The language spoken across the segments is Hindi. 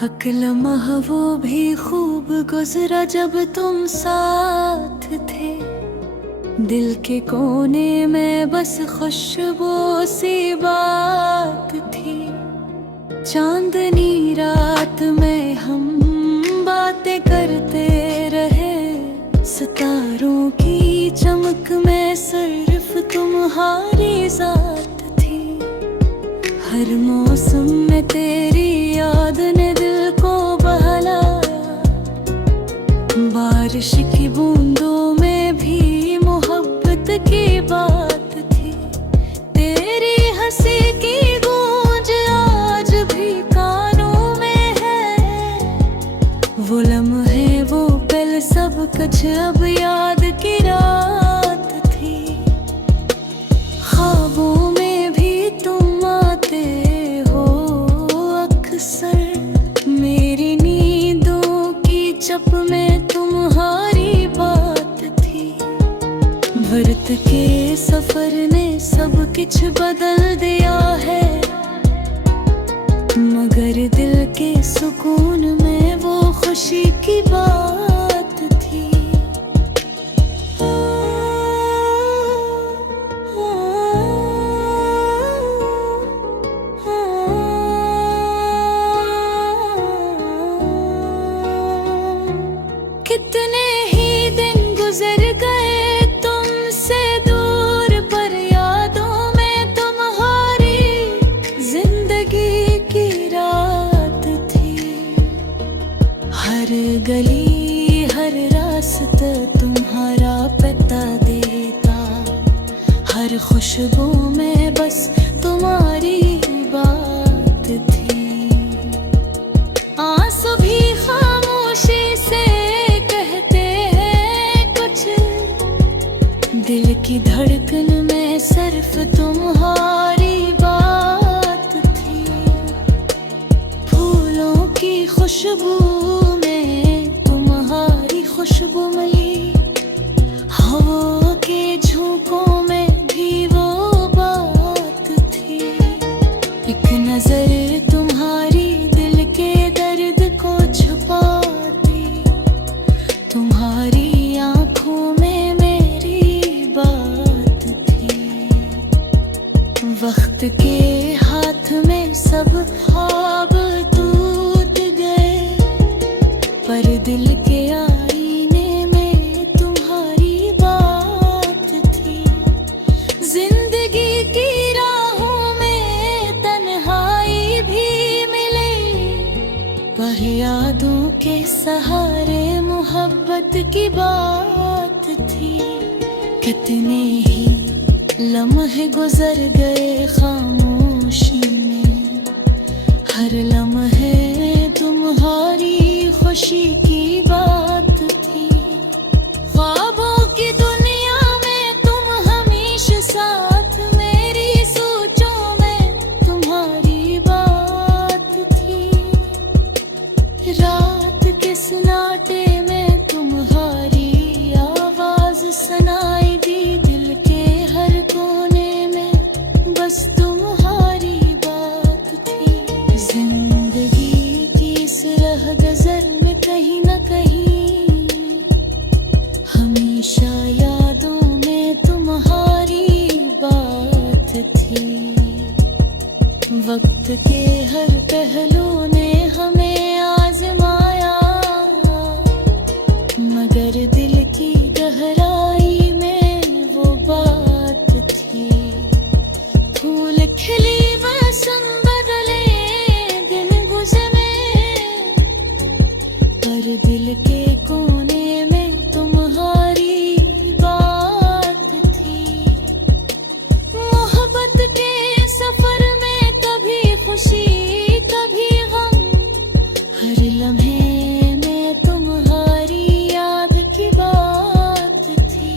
हक लम्हा वो भी खूब गुजरा जब तुम साथ थे। दिल के कोने में बस खुशबू सी बात थी। चांदनी रात में हम बातें करते रहे। सितारों की चमक में सिर्फ तुम्हारी जात थी। हर मौसम में तेरी याद ने दिल को बहलाया। बारिश की बूंदों में भी मोहब्बत की बात थी। तेरी हंसी की गूंज आज भी कानों में है। वो लम्हे वो पल सब कुछ अब याद की रात थी। ख्वाबों में भी तुम आते हो अक्सर। मेरी नींदों की चप में तुम्हारी बात थी। भरत के सफर ने सब कुछ बदल दिया है। मगर दिल के सुकून में वो खुशी की बात थी। कितने ही दिन गुजर गए तुमसे दूर, पर यादों में तुम्हारी जिंदगी की रात थी। हर गली हर रास्ता तुम्हारा पता देता। हर खुशबू में बस तुम्हारी बात थी। आंसू भी खामोशी से कहते हैं कुछ। दिल की धड़कन में सिर्फ तुम्हारी बात थी। फूलों की खुशबू में तुम्हारी खुशबू मिली। हवा के झोंकों में भी वो बात थी। एक नजर तुम्हारी दिल के दर्द को छुपाती। तुम्हारी आंखों में मेरी बात थी। वक्त के हाथ में सब ख्वाब टूट गए, पर दिल के आईने में तुम्हारी बात थी। जिंदगी की राहों में तन्हाई भी मिले, पर यादों के सहारे मोहब्बत की बात थी। कितने ही लम्हे गुजर गए खामोशी में। हर लम्हे तुम्हारी खुशी की बात थी। ख्वाबों की दुनिया में तुम हमेशा साथ, मेरी सोचों में तुम्हारी बात थी। रात के सन्नाटे में तुम्हारी आवाज सुनाई दी। दिल के हर कोने में बस तुम्हारी बात थी। जिंदगी की इस राह गुजर में कहीं न कहीं हमेशा यादों में तुम्हारी बात थी। वक्त के हर पहलू ने हमें आजमाया, मगर दिल की गहराई में वो बात थी। फूल खिली मौसम बदले दिन गुजरे, पर दिल के कोने में तुम्हारी बात थी। मोहब्बत के सफर में कभी खुशी कभी गम, हर लम्हे में तुम्हारी याद की बात थी।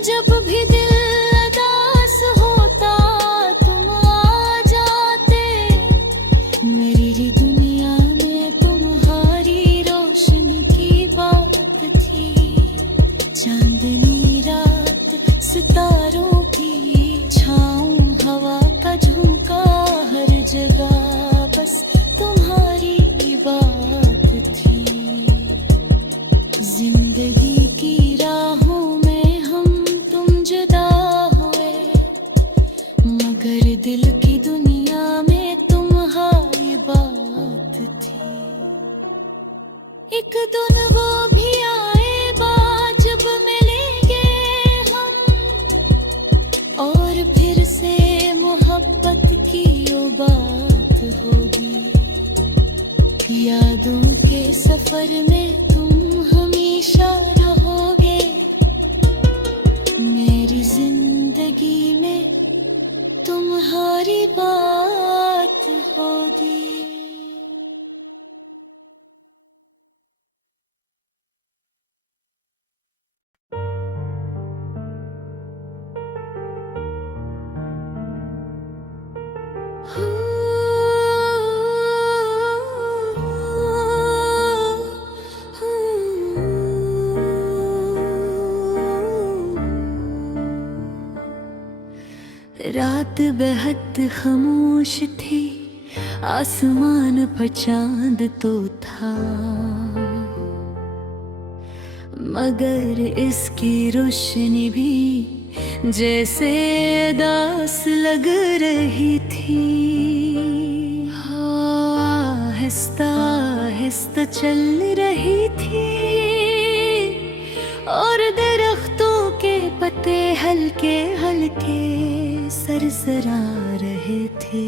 जब भी दिल उदास होता तुम आ जाते। मेरी दुनिया में तुम्हारी रोशनी की बात एक दिन वो भी आएगा जब मिलेंगे हम, और फिर से मोहब्बत की वो बात होगी। यादों के सफर में तुम हमेशा रहोगे, मेरी जिंदगी में तुम्हारी बात होगी। रात बेहद खामोश थी, आसमान पर चांद तो था, मगर इसकी रोशनी भी जैसे दास लग रही थी। आहिस्ता आहिस्ता चल रही थी और दरख्तों के पत्ते हल्के हल्के सरसरा रहे थे।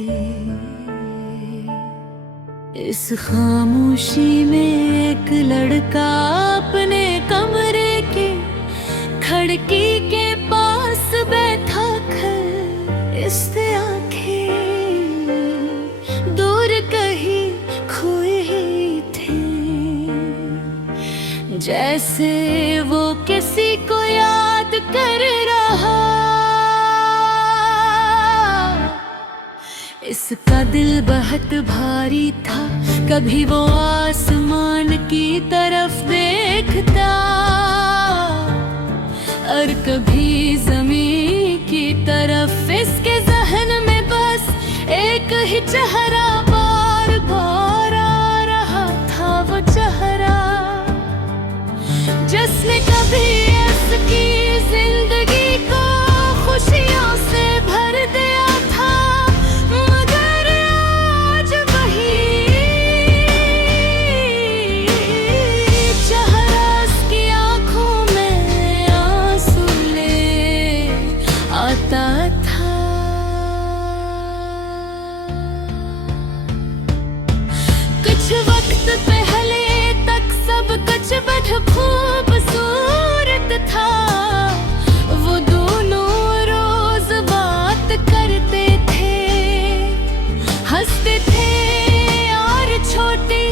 इस खामोशी में एक लड़का अपने कमरे के खिड़की के पास बैठा कर इससे आंखें दूर कहीं खोए ही थे, जैसे वो किसी को याद कर रहा। इसका दिल बहुत भारी था, कभी वो आसमान की तरफ देखता और कभी जमीन की तरफ। इसके जहन में बस एक ही चेहरा बार बार आ रहा था, वो चेहरा जिसने कभी इसकी जिंदगी को खुशियों से भर दिया था। मगर आज वही चेहरा उसकी आंखों में आंसू ले आता था। कुछ वक्त पहले तक सब कुछ बड़ा खूबसूरत था, वो दोनों रोज बात करते थे, हंसते थे और छोटी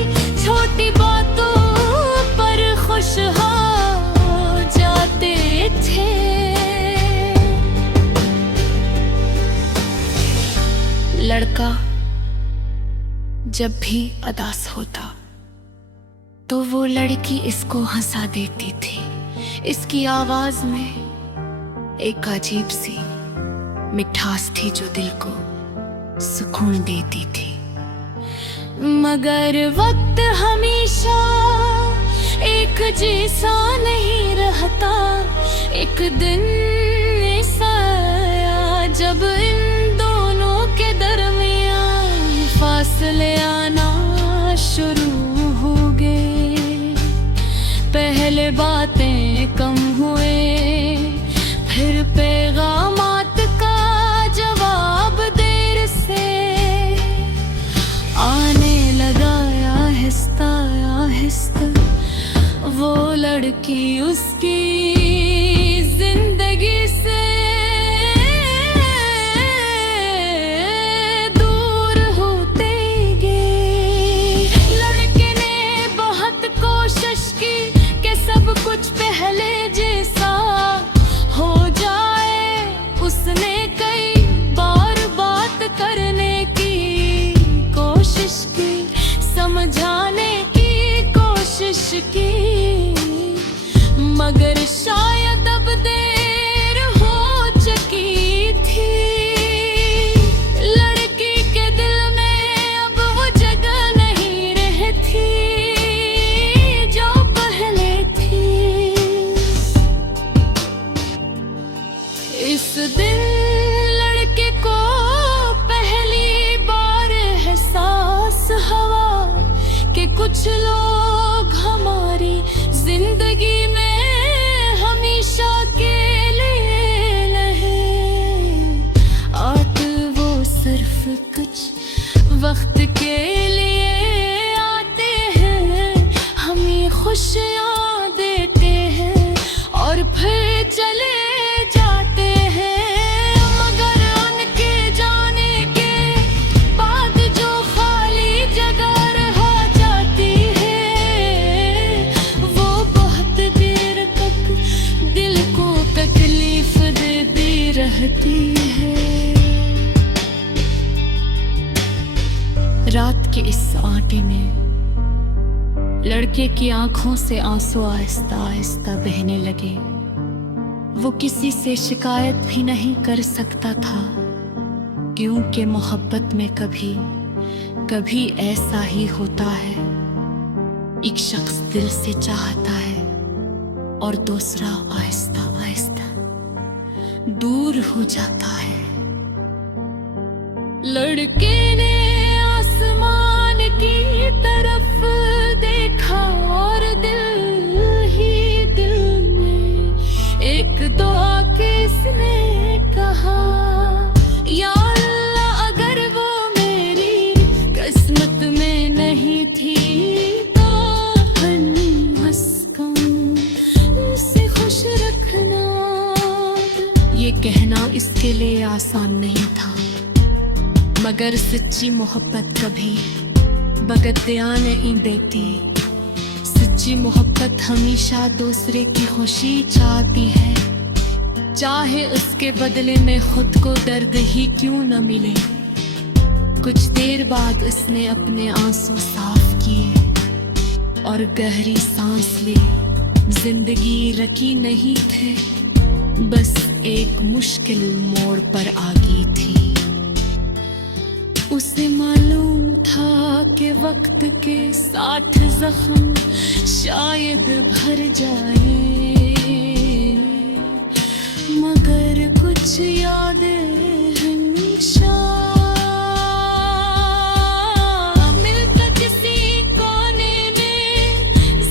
छोटी बातों पर खुश हो जाते थे। लड़का जब भी उदास होता तो वो लड़की इसको हंसा देती थी। इसकी आवाज में एक अजीब सी मिठास थी जो दिल को सुकून देती थी। मगर वक्त हमेशा एक जैसा नहीं रहता। एक दिन ऐसा आया जब इन दोनों के दरमियान फासले आना शुरू हो गए। पहले बातें कम हुए, फिर पैगामात का जवाब देर से आने लगा। आहिस्ता आहिस्ता वो लड़की उसकी जिंदगी से दूर होते गए। लड़के ने बहुत कोशिश की कि सब कुछ पहले जैसा हो जाए। उसने कई बार बात करने की कोशिश की, समझाने की कोशिश की, मगर शायद कुछ लोग हमारी जिंदगी में हमेशा के लिए रहे, आते वो सिर्फ कुछ वक्त के लिए आते हैं, हमें खुशियाँ देते हैं और फिर चले जाते हैं। मगर उनके जाने के बाद जो खाली जगह रह जाती है, वो बहुत देर तक दिल को तकलीफ देती रहती है। रात के इस आटे में लड़के की आंखों से आंसू आहिस्ता आहिस्ता बहने लगे। वो किसी से शिकायत भी नहीं कर सकता था, क्योंकि मोहब्बत में कभी कभी ऐसा ही होता है। एक शख्स दिल से चाहता है और दूसरा आहिस्ता आहिस्ता दूर हो जाता है। लड़के ने आसमान की तरफ देखा और दिल ही दिल में एक दुआ किसने कहा, या अल्लाह अगर वो मेरी किस्मत में नहीं थी तो हंस कम उसे खुश रखना। ये कहना इसके लिए आसान नहीं था, मगर सच्ची मोहब्बत कभी बगतिया नहीं देती। सच्ची मोहब्बत हमेशा दूसरे की खुशी चाहती है, चाहे उसके बदले में खुद को दर्द ही क्यों न मिले। कुछ देर बाद उसने अपने आंसू साफ किए और गहरी सांस ली। जिंदगी रखी नहीं थे, बस एक मुश्किल मोड़ पर आ गई थी। उसे मालूम था कि वक्त के साथ जख्म शायद भर जाए, मगर कुछ यादें हमेशा मिलकर किसी कोने में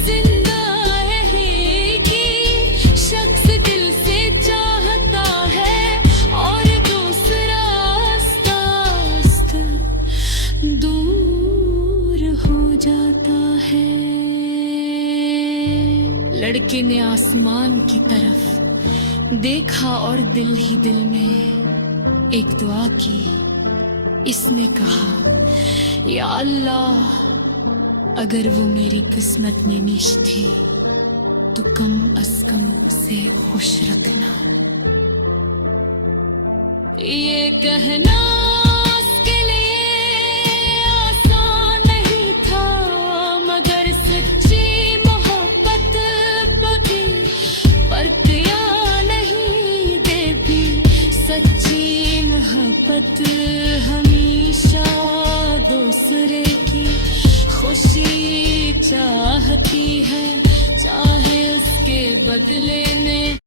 जिंदा रहेगी। शख्स दिल से चाहता है और दूसरा आस्ता आस्ता दूर हो जाता है। लड़के ने आसमान की तरफ देखा और दिल ही दिल में एक दुआ की। इसने कहा, या अल्लाह अगर वो मेरी किस्मत में निश थी तो कम अज कम उसे खुश रखना। ये कहना उसके लिए आसान नहीं था, मगर सच्ची मोहब्बत बगी परतिया नहीं देती। सच्ची मोहब्बत हमेशा दूसरे की खुशी चाहती है, चाहे उसके बदले में